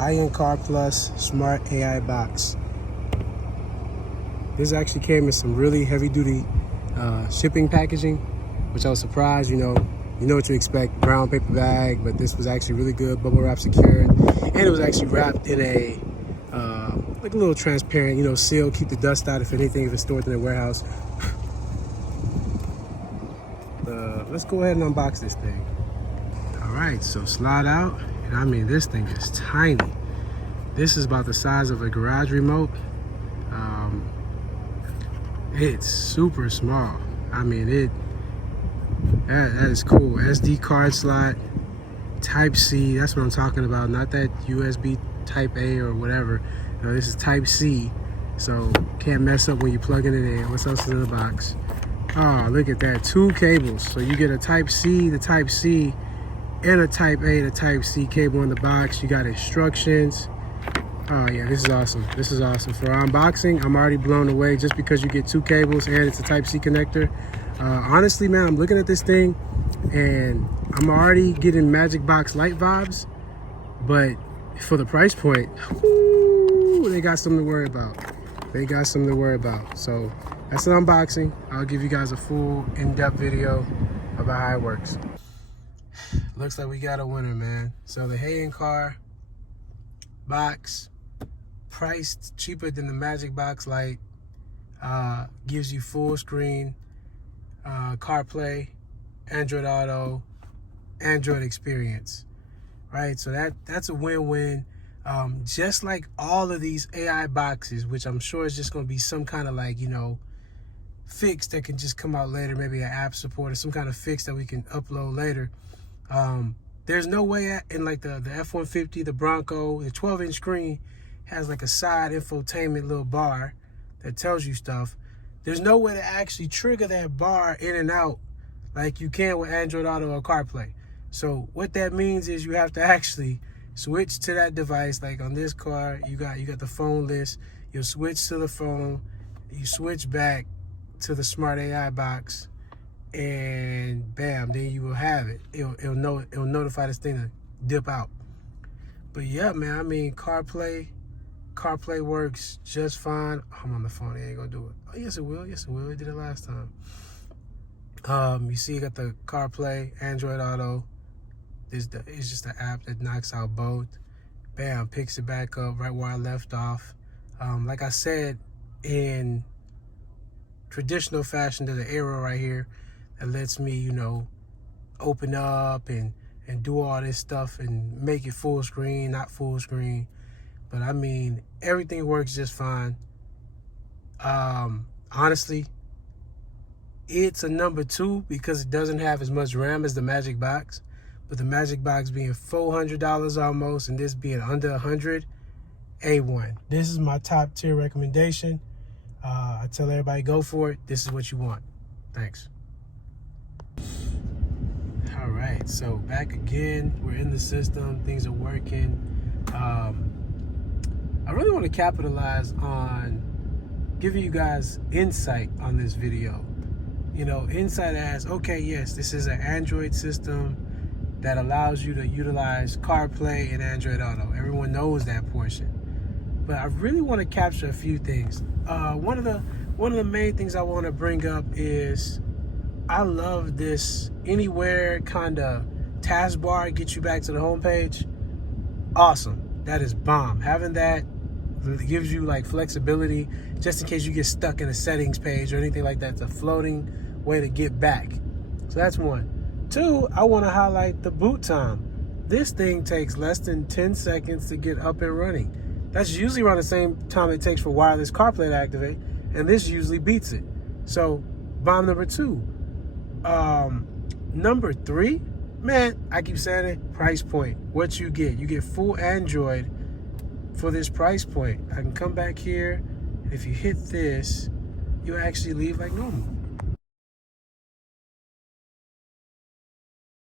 HEYINCAR Plus Smart AI Box. This actually came in some really heavy-duty shipping packaging, which I was surprised. You know what to expect, brown paper bag, but this was actually really good, bubble wrap secured, and it was actually wrapped in a like a little transparent, seal, keep the dust out if it's stored in a warehouse. Let's go ahead and unbox this thing. All right, so slide out, and I mean, this thing is tiny. This is about the size of a garage remote. It's super small. I mean, that is cool. SD card slot, Type C, that's what I'm talking about, not that USB Type A or whatever. This is Type C, so can't mess up when you plug it in. What else is in the box? Oh, look at that, 2 cables. So you get a Type C, the Type C, and a Type A, the Type C cable in the box. You got instructions. Oh yeah, this is awesome. This is awesome. For unboxing, I'm already blown away just because you get 2 cables and it's a Type C connector. Honestly, man, I'm looking at this thing and I'm already getting Magic Box Lite vibes, but for the price point, whoo, they got something to worry about. They got something to worry about. So that's an unboxing. I'll give you guys a full in-depth video about how it works. Looks like we got a winner, man. So the HEYINCAR box, priced cheaper than the Magic Box Lite, gives you full screen, CarPlay, Android Auto, Android experience, right? So that's a win-win. Just like all of these AI boxes, which I'm sure is just going to be some kind of fix that can just come out later, maybe an app support or some kind of fix that we can upload later. There's no way in the F-150, the Bronco, the 12-inch screen has like a side infotainment little bar that tells you stuff. There's no way to actually trigger that bar in and out like you can with Android Auto or CarPlay. So what that means is you have to actually switch to that device. Like on this car, you got the phone list. You'll switch to the phone. You switch back to the Smart AI box, and bam, then you will have it. It'll notify this thing to dip out. But yeah, man, I mean, CarPlay works just fine. I'm on the phone, it ain't gonna do it. Oh yes it will, it did it last time. You see you got the CarPlay, Android Auto. It's just an app that knocks out both. Bam, picks it back up right where I left off. Like I said, in traditional fashion, there's an arrow right here that lets me, open up and do all this stuff and make it full screen, not full screen. But I mean, everything works just fine. Honestly, it's a number 2 because it doesn't have as much RAM as the Magic Box. But the Magic Box being $400 almost, and this being under $100, A1. This is my top tier recommendation. I tell everybody, go for it. This is what you want. Thanks. All right, so back again. We're in the system. Things are working. I really want to capitalize on giving you guys insight on this video. Insight as, okay, yes, this is an Android system that allows you to utilize CarPlay and Android Auto. Everyone knows that portion. But I really want to capture a few things. One of the main things I want to bring up is I love this anywhere kind of taskbar, get you back to the home page. Awesome. That is bomb. Having that gives you flexibility just in case you get stuck in a settings page or anything like that. It's a floating way to get back. So that's one. 2, I want to highlight the boot time. This thing takes less than 10 seconds to get up and running. That's usually around the same time it takes for wireless CarPlay to activate, and this usually beats it. So, bomb number 2. Number 3, man, I keep saying it, price point. What you get full Android for this price point. I can come back here, and if you hit this, you actually leave like normal.